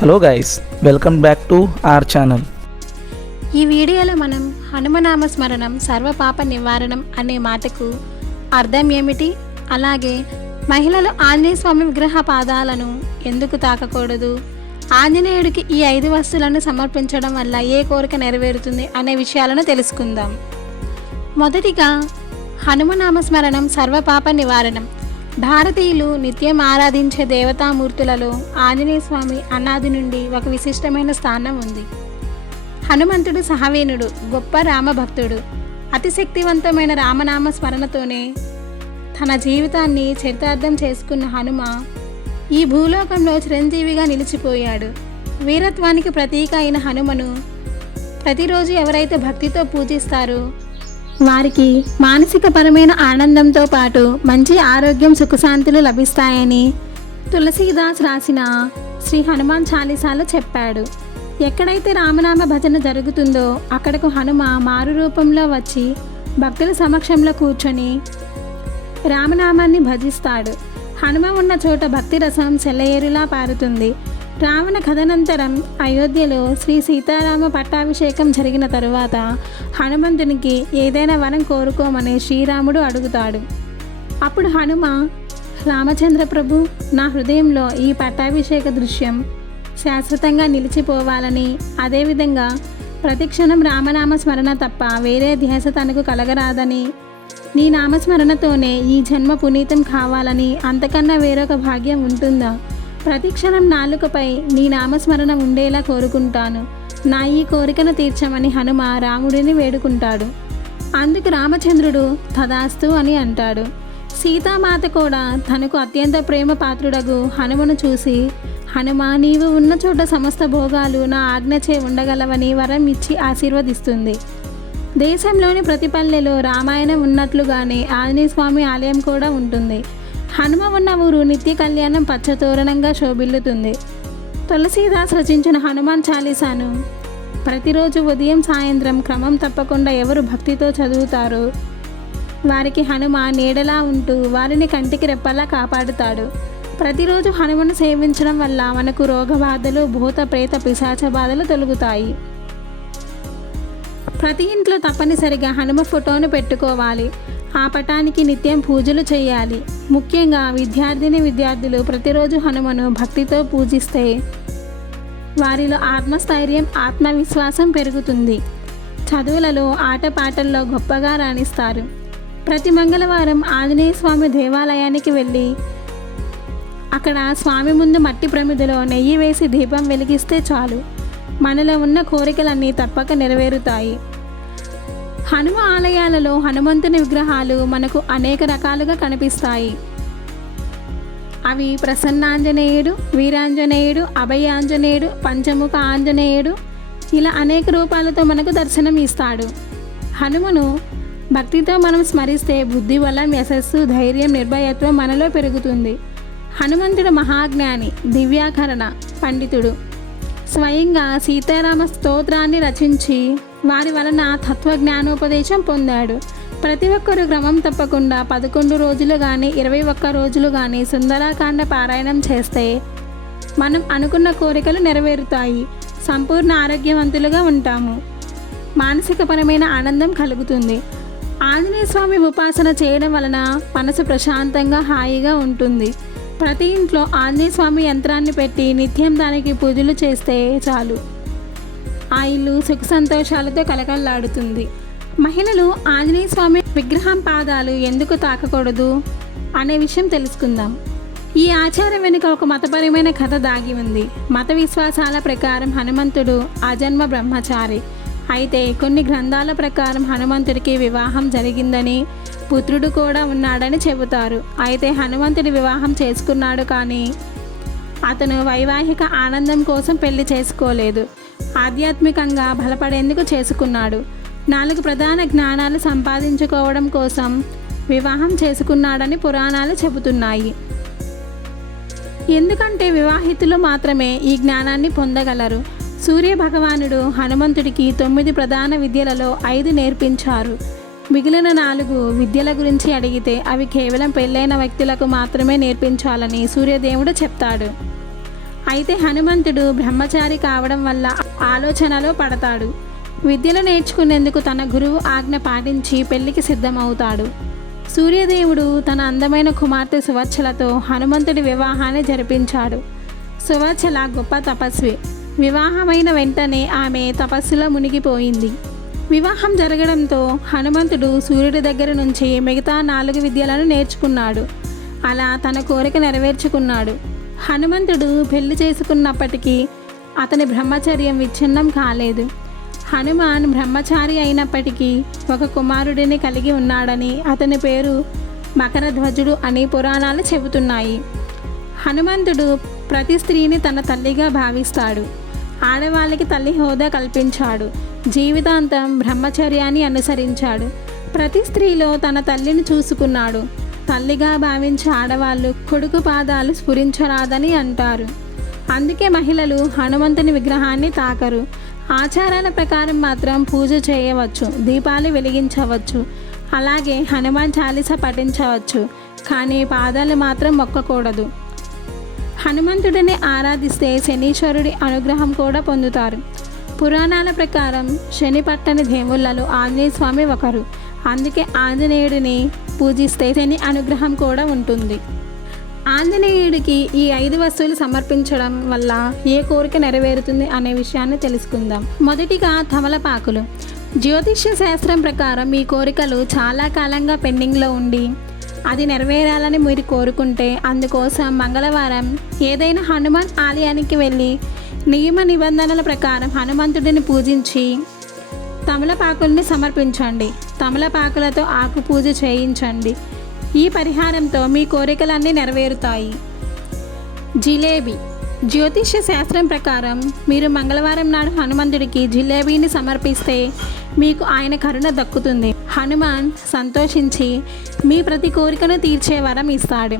Hello guys welcome back to our channel ఈ వీడియోలో మనం హనుమనామ స్మరణం సర్వపాప నివారణం అనే మాటకు అర్థం ఏమిటి? అలాగే మహిళలు ఆంజనేయ స్వామి విగ్రహ పాదాలను ఎందుకు తాకకూడదు? ఆంజనేయుడికి ఈ ఐదు వస్తువులను సమర్పించడం వల్ల ఏ కోరిక నెరవేరుతుంది అనే విషయాలను తెలుసుకుందాం. మొదటిగా హనుమనామ స్మరణం సర్వపాప నివారణం. భారతీయులు నిత్యం ఆరాధించే దేవతామూర్తులలో ఆంజనేయ స్వామి అనాది నుండి ఒక విశిష్టమైన స్థానం ఉంది. హనుమంతుడు సహవీనుడు గొప్ప రామభక్తుడు అతిశక్తివంతమైన రామనామ స్మరణతోనే తన జీవితాన్ని చరితార్థం చేసుకున్న హనుమ ఈ భూలోకంలో చిరంజీవిగా నిలిచిపోయాడు. వీరత్వానికి ప్రతీక అయిన హనుమను ప్రతిరోజు ఎవరైతే భక్తితో పూజిస్తారో వారికి మానసిక పరమైన ఆనందంతో పాటు మంచి ఆరోగ్యం సుఖశాంతులు లభిస్తాయని తులసీదాస్ రాసిన శ్రీ హనుమాన్ చాలీసాలో చెప్పాడు. ఎక్కడైతే రామనామ భజన జరుగుతుందో అక్కడకు హనుమ మారు రూపంలో వచ్చి భక్తుల సమక్షంలో కూర్చొని రామనామాన్ని భజిస్తాడు. హనుమ ఉన్న చోట భక్తి రసం సెలయేరులా పారుతుంది. రావణ కథనంతరం అయోధ్యలో శ్రీ సీతారామ పట్టాభిషేకం జరిగిన తరువాత హనుమంతునికి ఏదైనా వరం కోరుకోమని శ్రీరాముడు అడుగుతాడు. అప్పుడు హనుమ రామచంద్ర ప్రభు నా హృదయంలో ఈ పట్టాభిషేక దృశ్యం శాశ్వతంగా నిలిచిపోవాలని అదేవిధంగా ప్రతిక్షణం రామనామ స్మరణ తప్ప వేరే ధ్యాస తనకు కలగరాదని నీ నామస్మరణతోనే ఈ జన్మ పునీతం కావాలని అంతకన్నా వేరొక భాగ్యం ఉంటుందా? ప్రతిక్షణం నాలుకపై నీ నామస్మరణ ఉండేలా కోరుకుంటాను. నా ఈ కోరికను తీర్చమని హనుమ రాముడిని వేడుకుంటాడు. అందుకు రామచంద్రుడు తదాస్తు అని అంటాడు. సీతామాత కూడా తనకు అత్యంత ప్రేమ పాత్రుడగు హనుమను చూసి హనుమ నీవు ఉన్న చోట సమస్త భోగాలు నా ఆజ్ఞచే ఉండగలవని వరం ఇచ్చి ఆశీర్వదిస్తుంది. దేశంలోని ప్రతి పల్లెలో రామాయణం ఉన్నట్లుగానే ఆంజనేయ స్వామి ఆలయం కూడా ఉంటుంది. హనుమ ఉన్న ఊరు నిత్య కళ్యాణం పచ్చతోరణంగా శోభిల్లుతుంది. తులసీదాస్ రచించిన హనుమాన్ చాలీసాను. ప్రతిరోజు ఉదయం సాయంత్రం క్రమం తప్పకుండా ఎవరు భక్తితో చదువుతారు వారికి హనుమ నీడలా ఉంటూ వారిని కంటికి రెప్పలా కాపాడుతాడు. ప్రతిరోజు హనుమను సేవించడం వల్ల మనకు రోగబాధలు భూత ప్రేత పిశాచ బాధలు తొలుగుతాయి. ప్రతి ఇంట్లో తప్పనిసరిగా హనుమ ఫోటోను పెట్టుకోవాలి. ఆ పటానికి నిత్యం పూజలు చేయాలి. ముఖ్యంగా విద్యార్థిని విద్యార్థులు ప్రతిరోజు హనుమను భక్తితో పూజిస్తే వారిలో ఆత్మస్థైర్యం ఆత్మవిశ్వాసం పెరుగుతుంది. చదువులలో ఆటపాటల్లో గొప్పగా రాణిస్తారు. ప్రతి మంగళవారం ఆంజనేయ స్వామి దేవాలయానికి వెళ్ళి అక్కడ స్వామి ముందు మట్టి ప్రమిదలో నెయ్యి వేసి దీపం వెలిగిస్తే చాలు. మనలో ఉన్న కోరికలన్నీ తప్పక నెరవేరుతాయి. హనుమ ఆలయాలలో హనుమంతుని విగ్రహాలు మనకు అనేక రకాలుగా కనిపిస్తాయి. అవి ప్రసన్నాంజనేయుడు వీరాంజనేయుడు అభయాంజనేయుడు పంచముఖ ఆంజనేయుడు ఇలా అనేక రూపాలతో మనకు దర్శనం ఇస్తాడు. హనుమను భక్తితో మనం స్మరిస్తే బుద్ధి బలం యశస్సు ధైర్యం నిర్భయత్వం మనలో పెరుగుతుంది. హనుమంతుడు మహాజ్ఞాని దివ్యాకరణ పండితుడు. స్వయంగా సీతారామ స్తోత్రాన్ని రచించి వారి వలన తత్వజ్ఞానోపదేశం పొందాడు. ప్రతి ఒక్కరు క్రమం తప్పకుండా పదకొండు రోజులు కానీ ఇరవై ఒక్క రోజులు కానీ సుందరాకాండ పారాయణం చేస్తే మనం అనుకున్న కోరికలు నెరవేరుతాయి. సంపూర్ణ ఆరోగ్యవంతులుగా ఉంటాము. మానసికపరమైన ఆనందం కలుగుతుంది. ఆంజనేయ స్వామి ఉపాసన చేయడం వలన మనసు ప్రశాంతంగా హాయిగా ఉంటుంది. ప్రతి ఇంట్లో ఆంజనేయ స్వామి యంత్రాన్ని పెట్టి నిత్యం దానికి పూజలు చేస్తే చాలు. ఆ ఇల్లు సుఖ సంతోషాలతో కలకల్లాడుతుంది మహిళలు ఆంజనేయ స్వామి విగ్రహం పాదాలు ఎందుకు తాకకూడదు అనే విషయం తెలుసుకుందాం. ఈ ఆచారం వెనుక ఒక మతపరమైన కథ దాగి ఉంది. మత విశ్వాసాల ప్రకారం హనుమంతుడు అజన్మ బ్రహ్మచారి. అయితే కొన్ని గ్రంథాల ప్రకారం హనుమంతుడికి వివాహం జరిగిందని పుత్రుడు కూడా ఉన్నాడని చెబుతారు. అయితే హనుమంతుడి వివాహం చేసుకున్నాడు కానీ అతను వైవాహిక ఆనందం కోసం పెళ్ళి చేసుకోలేదు. ఆధ్యాత్మికంగా బలపడేందుకు చేసుకున్నాడు. నాలుగు ప్రధాన జ్ఞానాలు సంపాదించుకోవడం కోసం వివాహం చేసుకున్నాడని పురాణాలు చెబుతున్నాయి. ఎందుకంటే వివాహితులు మాత్రమే ఈ జ్ఞానాన్ని పొందగలరు. సూర్య భగవానుడు హనుమంతుడికి తొమ్మిది ప్రధాన విద్యలలో ఐదు నేర్పించారు. మిగిలిన నాలుగు విద్యల గురించి అడిగితే అవి కేవలం పెళ్ళైన వ్యక్తులకు మాత్రమే నేర్పించాలని సూర్యదేవుడు చెప్తాడు. అయితే హనుమంతుడు బ్రహ్మచారి కావడం వల్ల ఆలోచనలో పడతాడు. విద్యలు నేర్చుకునేందుకు తన గురువు ఆజ్ఞ పాటించి పెళ్ళికి సిద్ధమవుతాడు. సూర్యదేవుడు తన అందమైన కుమార్తె సువచ్చలతో హనుమంతుడి వివాహాన్ని జరిపించాడు. సువచ్చల గొప్ప తపస్వి. వివాహమైన వెంటనే ఆమె తపస్సులో మునిగిపోయింది. వివాహం జరగడంతో హనుమంతుడు సూర్యుడి దగ్గర నుంచి మిగతా నాలుగు విద్యలను నేర్చుకున్నాడు. అలా తన కోరిక నెరవేర్చుకున్నాడు. హనుమంతుడు పెళ్ళి చేసుకున్నప్పటికీ అతని బ్రహ్మచర్యం విచ్ఛిన్నం కాలేదు. హనుమాన్ బ్రహ్మచారి అయినప్పటికీ ఒక కుమారుడిని కలిగి ఉన్నాడని అతని పేరు మకరధ్వజుడు అని పురాణాలు చెబుతున్నాయి. హనుమంతుడు ప్రతి స్త్రీని తన తల్లిగా భావిస్తాడు. ఆడవాళ్ళకి తల్లి హోదా కల్పించాడు. జీవితాంతం బ్రహ్మచర్యాన్ని అనుసరించాడు. ప్రతి స్త్రీలో తన తల్లిని చూసుకున్నాడు. తల్లిగా భావించే ఆడవాళ్ళు కొడుకు పాదాలు స్ఫురించరాదని అంటారు. అందుకే మహిళలు హనుమంతుని విగ్రహాన్ని తాకరు. ఆచారాల ప్రకారం మాత్రం పూజ చేయవచ్చు దీపాలు వెలిగించవచ్చు అలాగే హనుమాన్ చాలీస పఠించవచ్చు కానీ పాదాలు మాత్రం మొక్కకూడదు. హనుమంతుడిని ఆరాధిస్తే శనీశ్వరుడి అనుగ్రహం కూడా పొందుతారు. పురాణాల ప్రకారం శని పట్టని దేవుళ్ళలో ఆంజనేయ స్వామి ఒకరు అందుకే ఆంజనేయుడిని పూజిస్తే శని అనుగ్రహం కూడా ఉంటుంది. ఆంజనేయుడికి ఈ ఐదు వస్తువులు సమర్పించడం వల్ల ఏ కోరిక నెరవేరుతుంది అనే విషయాన్ని తెలుసుకుందాం. మొదటిగా తమలపాకులు. జ్యోతిష్య శాస్త్రం ప్రకారం మీ కోరికలు చాలా కాలంగా పెండింగ్లో ఉండి అది నెరవేరాలని మీరు కోరుకుంటే అందుకోసం మంగళవారం ఏదైనా హనుమాన్ ఆలయానికి వెళ్ళి నియమ నిబంధనల ప్రకారం హనుమంతుడిని పూజించి తమలపాకుల్ని సమర్పించండి. తమలపాకులతో ఆకు పూజ చేయించండి. ఈ పరిహారంతో మీ కోరికలన్నీ నెరవేరుతాయి. జిలేబీ. జ్యోతిష్య శాస్త్రం ప్రకారం మీరు మంగళవారం నాడు హనుమంతుడికి జిలేబీని సమర్పిస్తే మీకు ఆయన కరుణ దక్కుతుంది. హనుమాన్ సంతోషించి మీ ప్రతి కోరికను తీర్చే వరం ఇస్తాడు.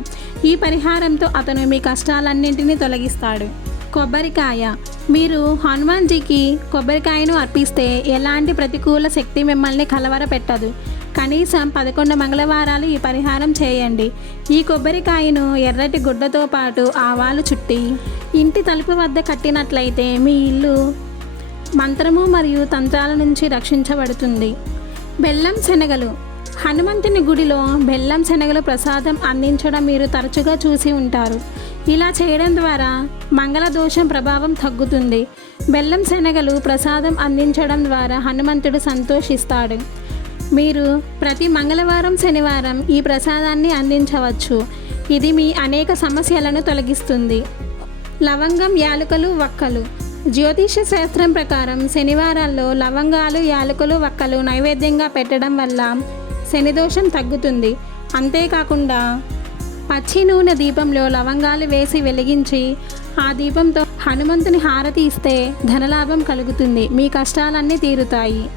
ఈ పరిహారంతో అతను మీ కష్టాలన్నింటినీ తొలగిస్తాడు. కొబ్బరికాయ. మీరు హనుమాన్జీకి కొబ్బరికాయను అర్పిస్తే ఎలాంటి ప్రతికూల శక్తి మిమ్మల్ని కలవర పెట్టదు కనీసం పదకొండు మంగళవారాలు ఈ పరిహారం చేయండి. ఈ కొబ్బరికాయను ఎర్రటి గుడ్డతో పాటు ఆవాలు చుట్టి ఇంటి తలుపు వద్ద కట్టినట్లయితే మీ ఇల్లు మంత్రము మరియు తంత్రాల నుంచి రక్షించబడుతుంది. బెల్లం శనగలు. హనుమంతుని గుడిలో బెల్లం శనగలు ప్రసాదం అందించడం మీరు తరచుగా చూసి ఉంటారు. ఇలా చేయడం ద్వారా మంగళ దోషం ప్రభావం తగ్గుతుంది. బెల్లం శనగలు ప్రసాదం అందించడం ద్వారా హనుమంతుడు సంతోషిస్తాడు. మీరు ప్రతి మంగళవారం శనివారం ఈ ప్రసాదాన్ని అందించవచ్చు. ఇది మీ అనేక సమస్యలను తొలగిస్తుంది. లవంగం యాలకులు వక్కలు. జ్యోతిష శాస్త్రం ప్రకారం శనివారాల్లో లవంగాలు యాలకులు వక్కలు నైవేద్యంగా పెట్టడం వల్ల శనిదోషం తగ్గుతుంది. అంతేకాకుండా పచ్చి నూనె దీపంలో లవంగాలు వేసి వెలిగించి ఆ దీపంతో హనుమంతుని హారతి ఇస్తే ధనలాభం కలుగుతుంది. మీ కష్టాలన్నీ తీరుతాయి.